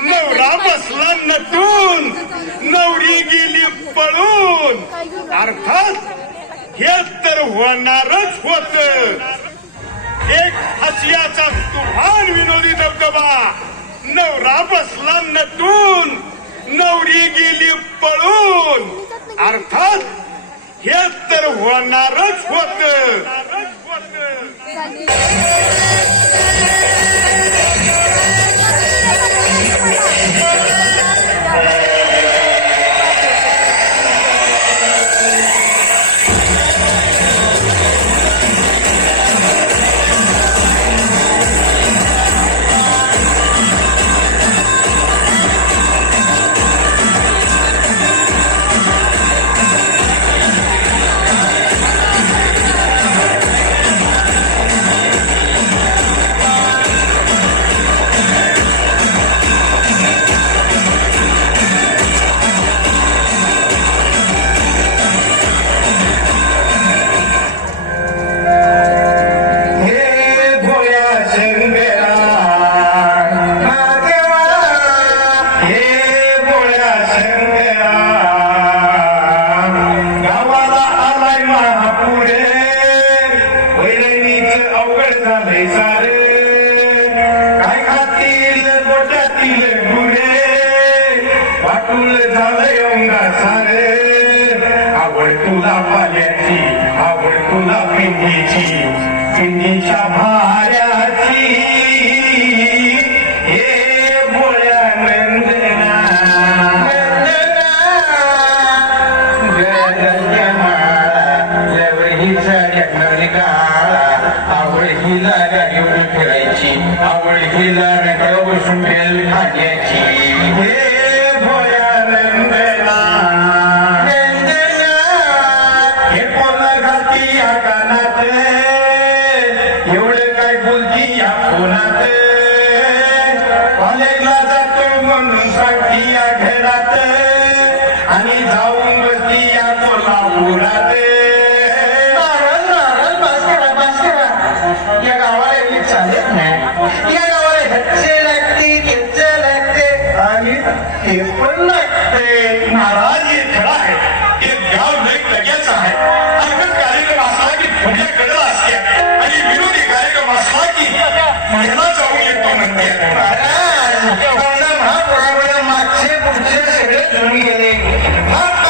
नवरा बसला नटून नवरी गेली पळून अर्थात हे तर होणारच होत एक हसियाचा तुफान विनोदी धबधबा नवरा बसला नटून नवरी गेली पळून अर्थात हे तर होणारच होत पिंडीच्या भाऱ्याची हे बोळ्या नंदना ही साड्या काळा आवड ही लाऱ्या घेऊन फिरायची आवड ही लाऱ्या बसून बेल खाण्याची हे बोळ्या नंदना हे कोणा घालती या कानात कॉलेजला जातो म्हणून सांगती या घरात आणि जाऊन बसती या कोल्हापुरात या गावाला एवढी चालत नाही या गावाला ह्याचे लागते त्याचे लागते आणि ते पण लागते महाराज हे खरं आहे एक गाव एक लगेच आहे अंगत कार्यक्रम असला की पुण्या कडला असते आणि विरोधी कार्यक्रम असला की महिला जाऊन येतो म्हणते महापुरामुळे मागचे पुढचे सगळे जुळून गेले हात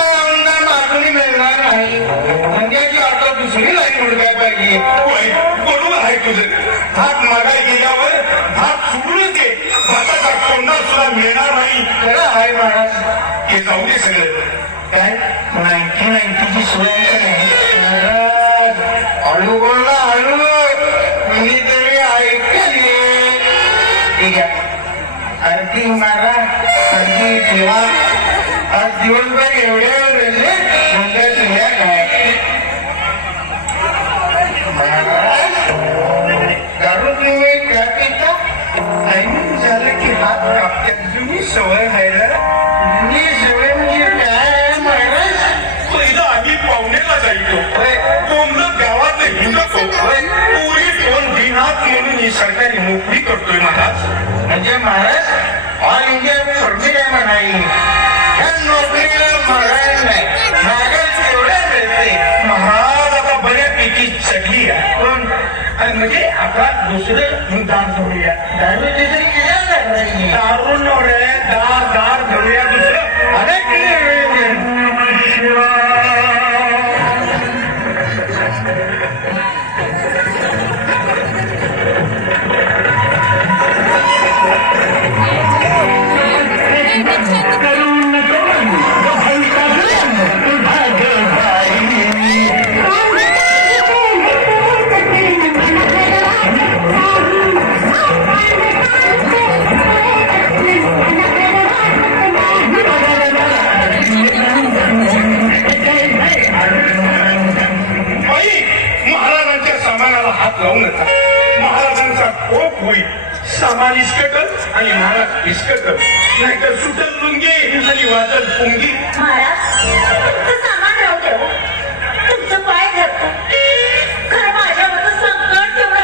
मागणी मिळणार नाही म्हणजे की आता दुसरी लाईन उडकाय पाहिजे बरोबर आहे तुझं हात मागाय गेल्यावर हात सुटूनच दे भाताचा कोंडा सुद्धा मिळणार नाही खरं आहे महाराज हे जाऊ दे सगळं काय 1990ची सोय महाराज हळू बोलला हळू मी तरी ऐकली ठीक आहे आरती मारा आरती ठेवा आज दिवसभर एवढे रजले म्हणजे तुझ्या काय दारू तुम्ही त्या पिता टायमिंग झालं की हात कापतात तुम्ही सवय व्हायला मी सवय म्हणजे काय महाराज पहिलं आम्ही पाहुणेला जायचो कोंबलं गावात हिंडतो पुरी कोण दिनात म्हणून ही सरकारी नोकरी करतोय महाराज म्हणजे महाराज ऑल इंडिया फर्मी काय म्हणाई ह्या नोकरीला महाराज नाही महाराज तेवढ्या मिळते महाराज आता बऱ्यापैकी चढली आहे पण म्हणजे आपला दुसरं दार धरूया दारू तिथे दारू नवरे दार धरूया दुसरं अनेक महाराजांचा कोप होईल सामान इस्कटल आणि महाराज इस्कटल नाहीतर सुटल लुंगी आणि वाजल पुंगी महाराज तुमचं सामान राहू द्या तुमचं पाय धरतो खरं माझ्यावर संकट तेवढं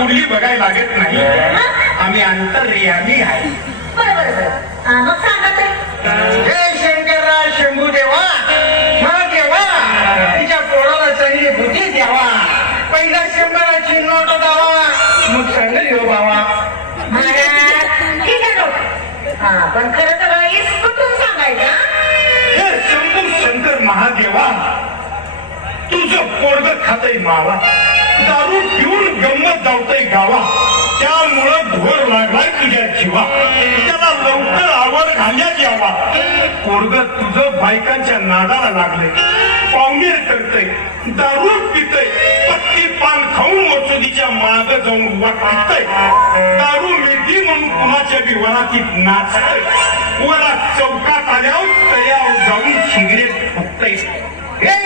कुठली बघायला लागत नाही आम्ही अंतर्यामी आहे बरं बरं बरं मग सांगा तर हे शंकरराव शंभू देवा देवा तिच्या पोराला चांगली बुद्धी द्यावा पहिला 100ची नोट द्यावा मग सांगेल हो बाबा महाराज ठीक आहे लोक हा पण खरं तर रईस कुठून सांगायचा हे शंभू शंकर महादेवा तुझं पोरग खातय मावा दारू पिऊन गंमत धावतय गावा त्यामुळं घोर लागलाय तुझ्या जीवा त्याला लवकर आवड घालण्यात यावा पोरग तुझं बायकांच्या नादाला लागले पावणेर करतय दारू पितय पत्ती पान खाऊन मसुदीच्या माग जाऊन वाटतय दारू मिळती म्हणून कुणाच्या बी वरातीत नाचतय वरा चौकात आल्यावर तयावर जाऊन सिगरेट फुकतय हे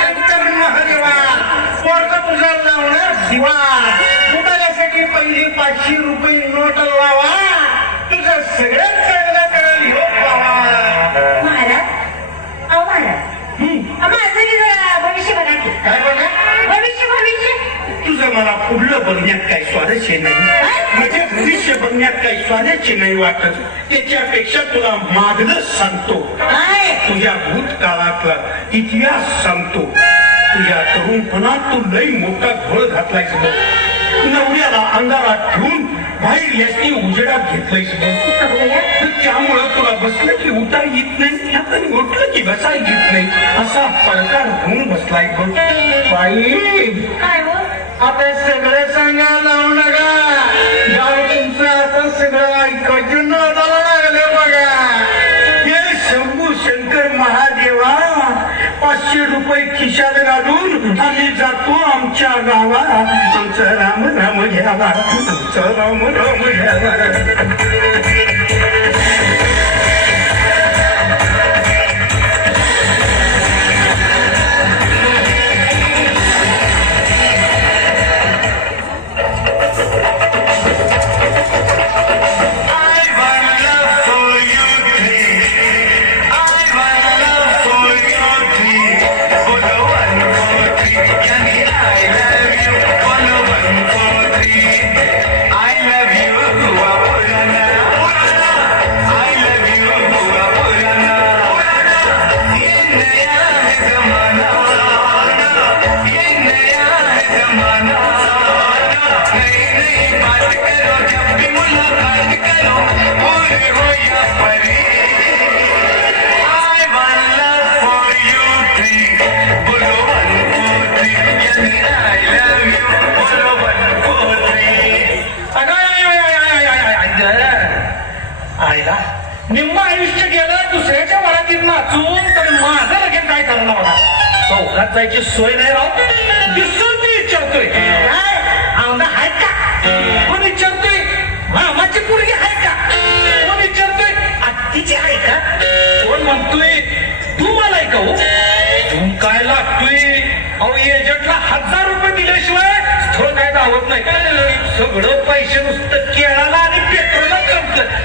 शंकर महादेवा पोरग तुझा लावणार दिवा उठाण्यासाठी पहिली 500 रुपये नोट लावा तुझं सगळ्यात चांगलं करेल हो बाबा महाराज अहो महाराज माझं जरा भविष्य बघा की काय बघा भविष्य तुझं मला पुढलं बघण्यात काही स्वारस्य नाही म्हणजे भविष्य बघण्यात काही स्वारस्य नाही वाटत त्याच्यापेक्षा तुला मागणं सांगतो काय तुझ्या भूतकाळातला इतिहास सांगतो तुझ्या तरुणपणात तू लई मोठा घोळ घातलायस बघ नवऱ्याला अंधारात ठेवून बाहेर याची उजेडात घेतलायस बघ त्यामुळं तुला बसलं की उठा येत नाही आणि उठलं की बसा येत नाही असा प्रकार होऊन बसलाय बघ बाई काय हो आता सगळं सांगायला लावू नका गाव तुमचं आता सगळं ऐकायचं नादाला लागलं बघा हे शंभू शंकर महादेवा 500 रुपये खिशात घालून आम्ही जातो आमच्या गावात आमचं राम राम घ्यावा आमचं राम राम घ्यावा निम्म आयुष्य गेलं दुसऱ्याच्या वरातीत नाचून तर माझं लगेच काय करणार बघा चौकात जायची सोय नाही राहत दिसून मी विचारतोय काय आमदा आहेत का कोण विचारतोय मामाची पोरगी आहे का कोण विचारतोय आत्तीची आहे का कोण म्हणतोय तू मला आहे का हो तू काय लागतोय अहो एजंटला 1000 रुपये दिल्याशिवाय स्थळ काय दावत नाही सगळं पैसे नुसतं केळाला आणि पेट्रोलला जमतं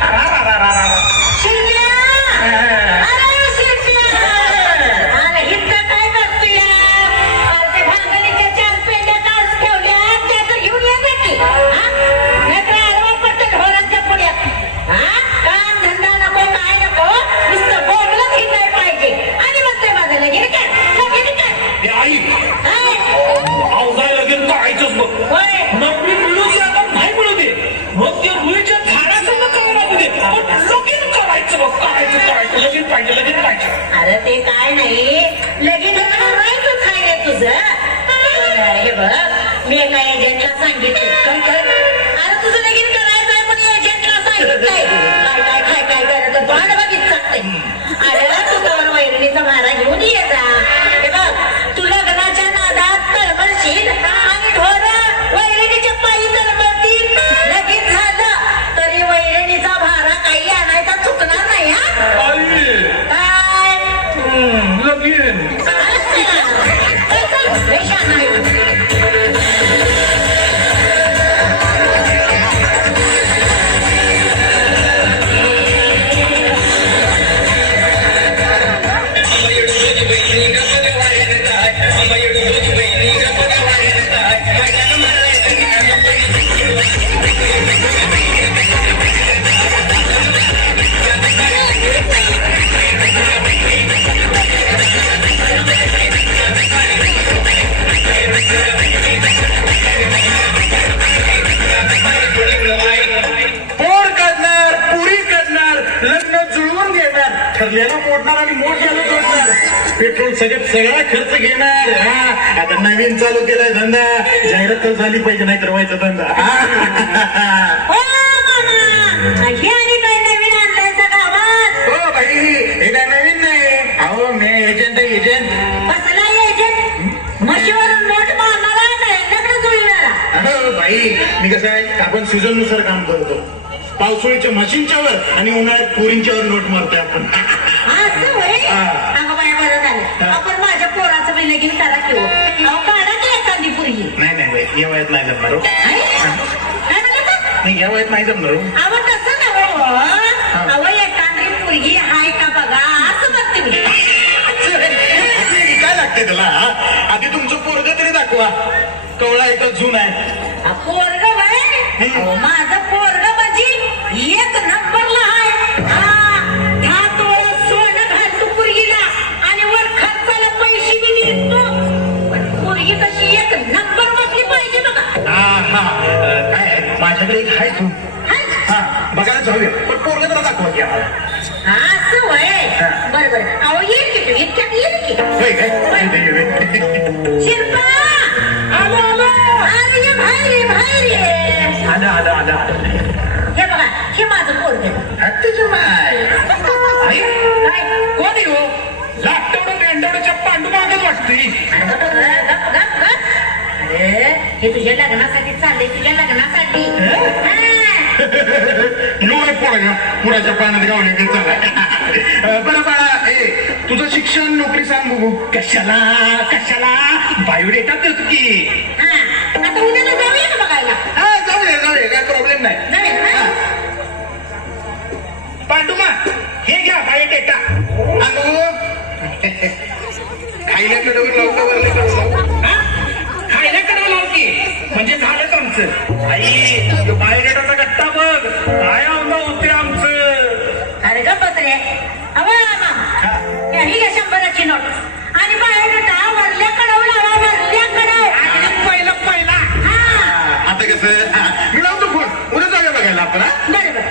अरे ते काय नाही लगीन करायचंच आहे रे तुझं हे बघ मी एका एजंटला सांगितलं अरे तुझं लगीन करायचंय पण एजंटला सांगितलंय काय करत वाट बघित चालतंय अरे तू दोन वैरणीचा भारा घेऊन ये जा हे बघ तू लग्नाच्या नादात तळमळशील आणि ढोर वैरणीच्या पायी तळमळतील लगीन झालं तरी वैरणीचा भारा काही आणायचा चुकणार नाही हा लगीन पेट्रोल सगळा खर्च घेणार. हा आता नवीन चालू केलाय धंदा, जाहिरात तर झाली पाहिजे, नाही तर व्हायचा धंदा. ओ मामा, हे आणि काय नवीन आणलंय गावात? हो बाई, हे काय नवीन नाही. अहो मी एजंट आहे, एजंट. कसला एजंट? म्हशीवरून नोट मारणारा नाही लग्न जुळणारा. अहो बाई, मी कसं आहे, आपण सीझन नुसार काम करतो. पावसाळ्याच्या म्हशींच्या वर आणि उन्हाळ्यात पोरींच्या वर नोट मारतोय आपण. असं होय? अगं बाया, बरं झालं आपण माझ्या पोराचं बी लगीन करा की हो. अहो काढा की एखादी पोरगी. नाही बाई, या वयात नाही जमणार हो. काय म्हणलं का? नाही, या वयात नाही जमणार हो. अहो तसं नव्हं. अहो एखादी पोरगी हाय का बघा असं बघते मी. काय लागतंय त्याला? आधी तुमचं पोरग तरी दाखवा. कवळा एक जून आहे. पोरग बाय, माझं पोरग म्हणजे एक नंबरला आहे. ह्या तोळं सोनं घालतो पोरगीला आणि वर खर्चाला पैसे बी देतो. पण पोरगी कशी एक नंबर मधली पाहिजे बघा. काय माझ्याकडे एक आहे तू. हा बघायला जाऊया, पण पोरग त्याला दाखवा की आम्हाला. असं वय. बरं बरं, अहो येईल की तू इतक्यात येईल की. होय काय? शिल्पा, आलो आलो. अरे ये बाहेर ये, बाहेर ये. आलं. हे बघा, हे माझं पोरग. तुझं माय आई काय? कोण आहे हो? लागतवडं बेंडवड्याच्या पांडुमागच वाटते. अरे हे तुझ्या लग्नासाठी चाललंय, तुझ्या लग्नासाठी. पुराच्या पाण्यात गावले की चला. बरं बाळा, तुझं शिक्षण नोकरी सांग बघू. कशाला बायोडेटा देतो की. आता उद्याला जाऊया का बघायला? हा जाऊया, काय प्रॉब्लेम नाही. जाऊया ना? पांडुमा, हे घ्या बायोडेटा. खायला कडवून खायला करावं लावती म्हणजे झालंच आमचं. आई बायोडेटाचा गट्टा बघ, काय आमदा होते आमचं. अरे ग पत्रे, अवा मामा, ही घ्या 100ची नोट आणि बायोडेटा वरल्या कडाव लावा, वरल्या कडाव. पहिला आता कसं मी लावतो फोन, उद्या जाऊया बघायला आपण. बरोबर,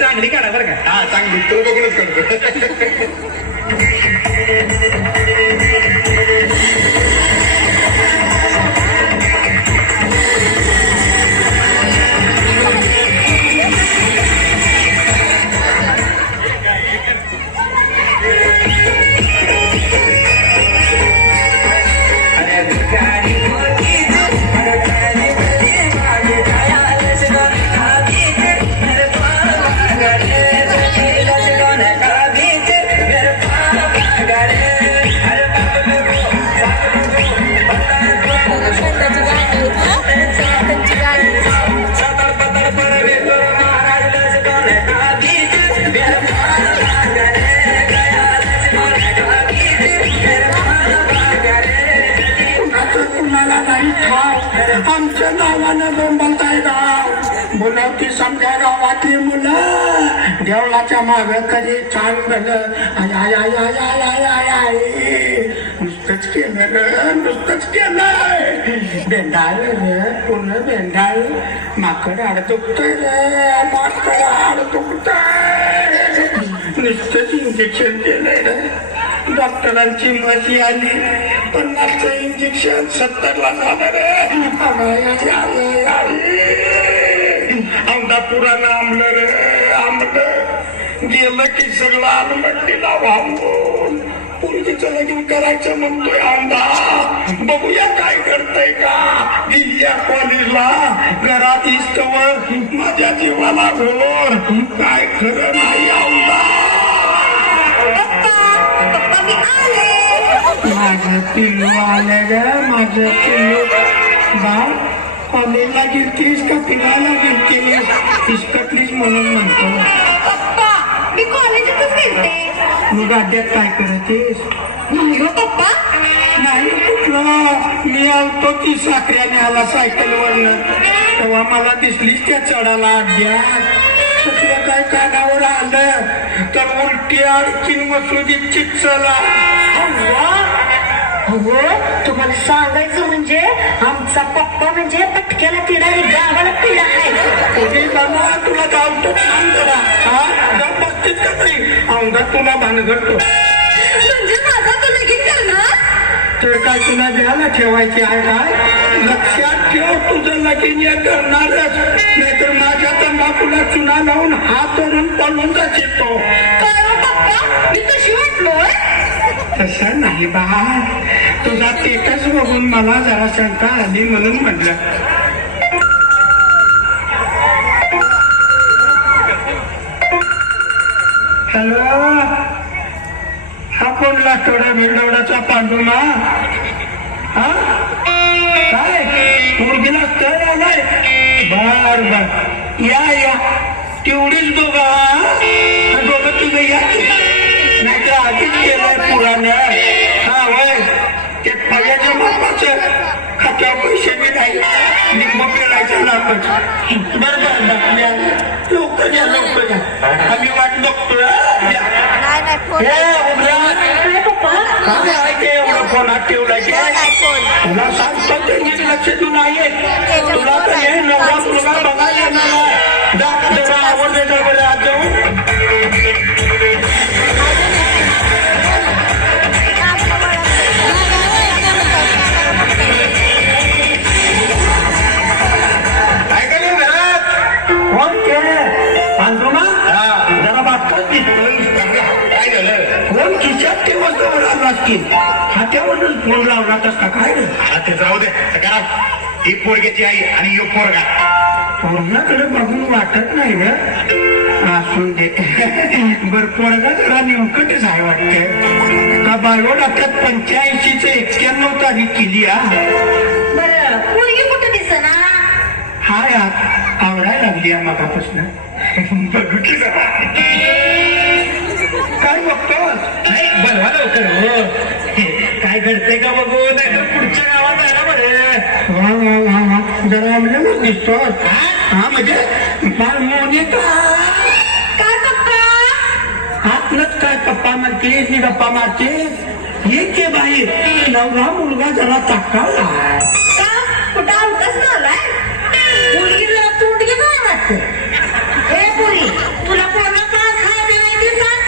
चांगली काढा बरं का. हा चांगली, तो बघूनच करतो. आमच्या नावानं बोंबलताय गाव. बोलावती समजा गावातली मुलं देवळाच्या माग कधी छान झालं. नुसतंच केलं रे, नुसतंच केलंय. बेंडाळ रे, पूर्ण बेंडाळ. माकड आड दुखतंय रे, माकड आड दुखतंय. नुसतंच इंजेक्शन केलंय रे. डॉक्टरांची मती आली, 50चं इंजेक्शन 70ला झालं रे. आमदा पुरानं आंबलं रे, आंबलं गेलं की सगळं आलमट्टीला वाहून. पूर्वीचं लगीन करायचं म्हणतोय आमदा, बघूया काय करतय का. गेल्या कॉलेजला घरात इस्तवर माझ्या जीवाला घोर. काय खरं नाही आमदा. माझं पिल्लू आलं ग, माझं पिल्लू. बाळ कॉलेजला गेलतीस का फिरायला गेलतीस? इस्कटलीस म्हणून म्हणतो. मी कॉलेजातच गेलते. मग अड्ड्यात काय करतेस? नाही हो पप्पा. नाही कुठलं, मी आलतो की साखऱ्याने आला सायकलवरनं, तेव्हा मला दिसलीच त्या चढाला अड्ड्यात. सगळं काय कानावर आलं तर उलटी आणखीन मसुदीत चिचला. हो, तुम्हाला सांगायचं म्हणजे आमचा पप्पा म्हणजे पटक्याला तिडारी गावाला पिढा आहे. तुला गावतो सांग जरा. हा बघतीस का नाही? औंधा तुला भानगडतो म्हणजे माझा तर काय तुला द्यायला ठेवायचे आहे काय? लक्षात ठेव, तुझं लगीन हे करणारच, नाहीतर माझ्या तंबाखूला चुना लावून हात धरून पळून जाशील तो. काय हो पप्पा, मी कशी वाटलोय? तसं नाही बा, तुझा टेकच बघून मला जरा शंका आली म्हणून म्हटलं. हॅलो, हा कोण लाटोडा बिल्डोडाचा पांडुमा? हा काय मुलगीला स्थळ आलाय? बर बर, या तेवढीच दोघं तुझं या, नाहीतर आधीच केलंय पुरानं. हा वय ते पगाच्या मापाचं खात्यावर पैसे बी नाही, लिंब पेरायच्या लापच. बर बर बर, लवकर या लवकर या, आम्ही वाट बघतोय. काय पप्पा? काय आहे ते एवढं फोनात ठेवलाय की? तुला सांगतो ते नीट लक्ष तू नाही, तुला तर हे नवरा मुलगा बघायला येणार नाही. जरा आवडते तर बरं आज जाऊ. ऐकलं घरात? कोण ते पांडुमा? जरा बाटकाच दिसतोय. काय झालं? फोन खिशात ठेवत असतील, हात्यावरच फोन लावला तसं काय रे? आता ते जाऊ दे करा. ही पोरग्याची आई आणि यो पोरगा. पोरगाकडे बघून वाटत नाही रे. असून दे. बर, पोरगा जरा नेमकटच आहे वाटतं. का बायोडाक्यात 85च 91 तारीख केली. बरं, पोरगी कुठं दिसना? हाय आवडायला लागली मागापासून. बघू की जरा. काय बघतोस? नाही बनवा लवकर हो. काय घडतंय का बघू, नाहीतर पुढच्या गावात जायला बरं. वा वा वा वा, जरा आमल्यावर दिसतोस. हा म्हणजे मोनिका. काय पप्पा? आपलंच काय पप्पा म्हणतेस नि गप्पा मारतेस? ये के बाहेर, नवरा मुलगा जरा ताकावला. का? कुठं आमकाच ना आलाय? मुलगी जरा तोंड घे काय वाटतं? हे पोरी, तुला पोरगा का खायला नाही ते सांग.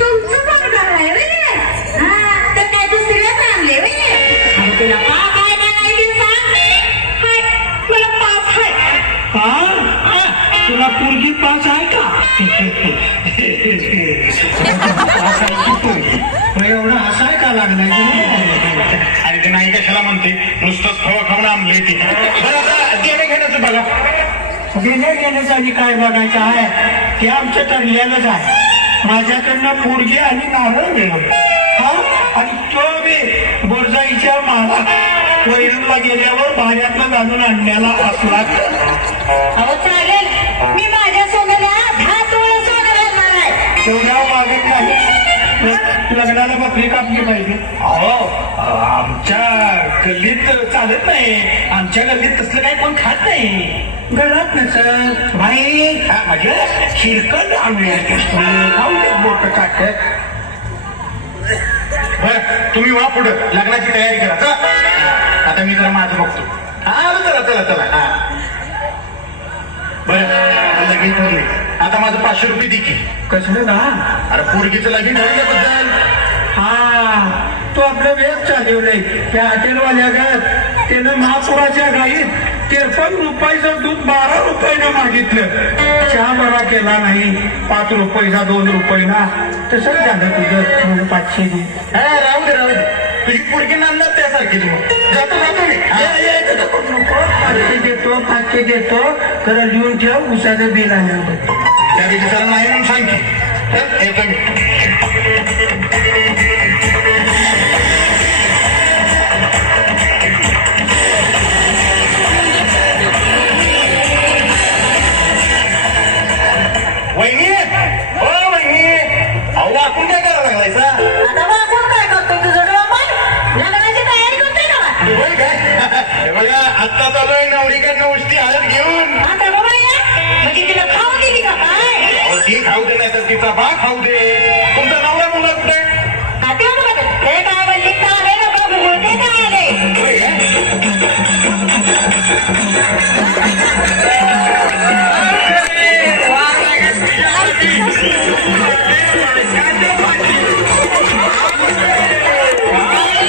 तुमचं पोरगा आहे व्हय? हा, तर काय दुसऱ्याच आणले व्हय? आणि तुला का खायला नाही ते सांग. हाय, मला पाच हाय. हा, तुला पोरगी पास आहे का? एवढं हसाय का लागलाय? आणि ते नाही कशाला म्हणते, नुसतंच खवा खाऊन आणलंय ते. बरं आता देणे घेण्याचं बघा. देण्या घेण्याचं आणि काय बघायचं आहे ते आमचं ठरलेलंच आहे. माझ्याकडनं पोरगी आणि नारळ मिळवलं. हा, आणि तो बी बोरजाईच्या माला वैरूला गेल्यावर भाड्यातनं घालून आणण्याला असला. अहो चालेल, मी माझ्या सोन्याला 10 तोळा सोनं घालणार आहे. तेवढ्या मागत नाही, लग्नाला बकरी कापली पाहिजे. अहो आमच्या गल्लीत चालत नाही. आमच्या गल्लीत तसलं काही कोण खात नाही. घरात नसत भाई, म्हणजे शिरकत आणूया खाऊ दे बोट काटत. बरं तुम्ही वा पुढं, लग्नाची तयारी करा. चला आता मी जरा माझं बघतो. हा चला चला चला. हा बरं, लगीन ठरले. आता माझं 500 रुपये दे की. कसलं ना? अरे पोरगीचं लगीन ठरल्याबद्दल. हा, तो आपलं वेळ चालवलंय त्या हॉटेलवाल्या गायत. त्यानं महापुराच्या गाईत 53 रुपयाचं दूध 12 रुपयानं मागितलं. चहा बरा केला नाही, 5 रुपयाचा 2 रुपयाना. तसंच झालं तुझं, म्हणून 500 दे. हा राहू दे राहू दे. तुझी पोरगी नांदणार त्यासारखी मग. जातो जातो मी. नको, 500 देतो 500 देतो, खरं लिहून ठेव, उसाचं बिल आलं. त्या बिचारा नाही म्हणून सांग की. चल येतो मी. वहिनी, ओ वहिनी, अहो वाकून काय करायला लागलायचा? आता वाकून काय करतोय तुझं डोमन? लग्नाची तयारी करतोय का? होय काय? हे बघा आत्ता चालूय नवरीकडनं उष्टी हळद घेऊन. आता बाबा या, म्हणजे तिला खाऊ दिली का काय? अहो ती खाऊ दे नाही तर तिचा बा खाऊ दे. तुमचा नवरा मुलगा कुठे? आता बघा, ते काय बोलली का आले ना बघू, ते काय आले? होय काय? काय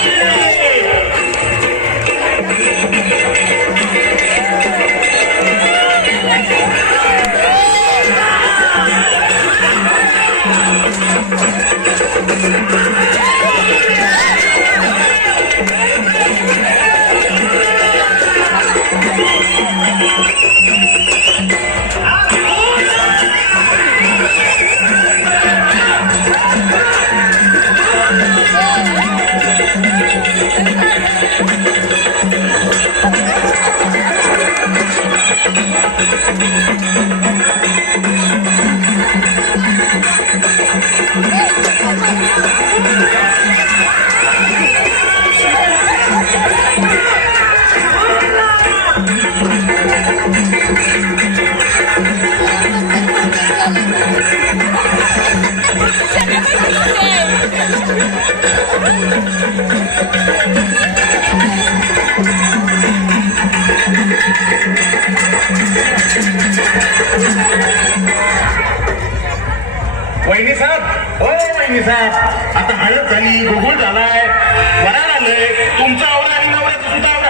वहिनी साहेब, हो वहिनी साहेब, आता हळद झाली, गुगुळ झालाय, वरार आलंय, तुमचा आवडा आणि नवऱ्याचा सुद्धा आवडा.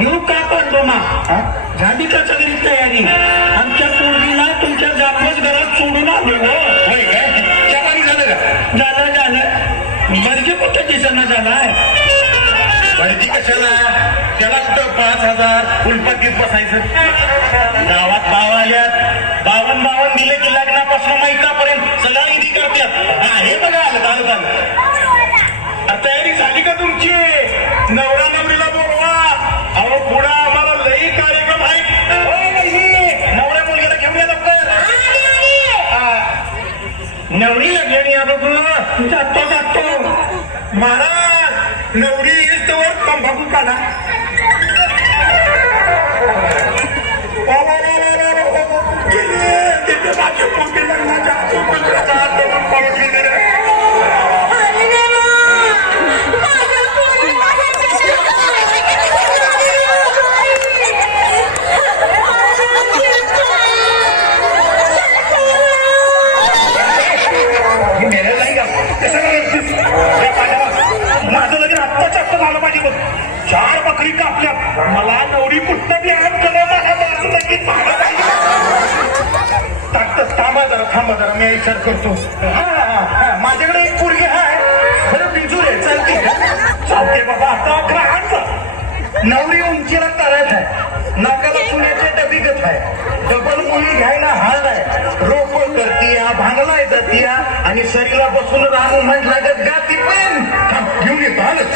येऊ का पण डोमा झाली का सगळी तयारी? आमच्या पोरगीला तुमच्या जापच घरात सोडून आलो हो. होय काय? चहा पाणी झालं का? झालं मर्जी कुठं दिसणं झालाय? भरती कशाला? त्याला कुठं 5,000 उलपातीत बसायचं? गावात भाव आल्यात, 52 दिले की लग्नापासून मैत्रापर्यंत सगळा निधी करतात. हा, हे बघा आलं. तयारी झाली का तुमची? नवरा नवरीला बोलवा. अहो पुढं आम्हाला लई कार्यक्रम आहे. हो वहिनी, नवऱ्या मुलगीला घेऊन या लवकर. नवरीला घेऊन या बघू. जातो महाराज, नवरी येस्तवर तंबाखू काढा. माझ्या पोटी लग्नाच्या पळून गेले रे. माझं लगेच आत्ताच आत्ता झालं पाहिजे बघ. 4 बकरी कापल्या. मला नवरी कुठं ध्यान केलं, मला माझं लगेच भाडं पाहिजे. थांबा जरा मी विचार करतो. माझ्याकडे एक पोरगी आहे, खरं बिजूर आहे, चालते बाबा. आता 11 आणचा. नवरी उंचीला तरत आहे, नाकाला पुण्याचे डबीगत आहे, डबल मुली घ्यायला हाल आहे, रोप करतीया, भांगलाय जातीया आणि शरीरा बसून राहू म्हटलं तर गाती पण घेऊन येतो. आलंच.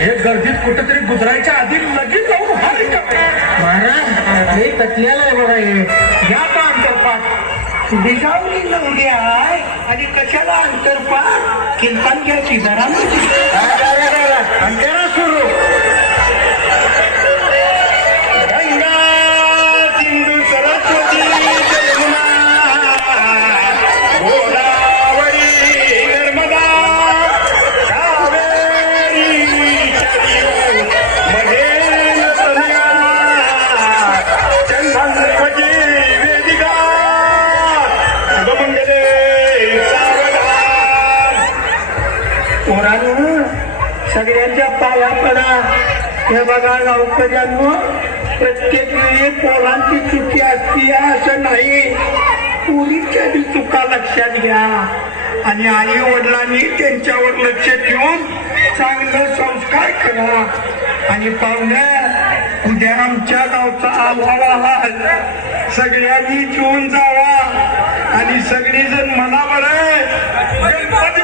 हे गर्दीत कुठेतरी गुजरायच्या आधी लगेच जाऊन महाराज हे तटलेलं आहे बघा. हे या का अंतरपाठ बिजावली नवरी आहे आणि कशाला अंतरपाठ? कीर्तन घ्यायची जरा अंतरा सुरू. गंगा सिंधू सरस्वती यमुना गोदावरी नर्मदा कावेरी महेंद्र तनया चंद्रजी वेदिका शुभमंगले सावधान. पोरांनो सगळ्यांच्या पाया पडा. हे बघा गावकऱ्यांनो, प्रत्येक वेळी पोरांची चुकी असती असं नाही. पुरीच्या बी चुका लक्षात घ्या आणि आई वडिलांनी त्यांच्यावर लक्ष ठेवून चांगलं संस्कार करा. आणि पाहुण्या, उद्या आमच्या गावचा आभाळा सगळ्यांनी घेऊन जावा आणि सगळी जण म्हणा बरं गणपती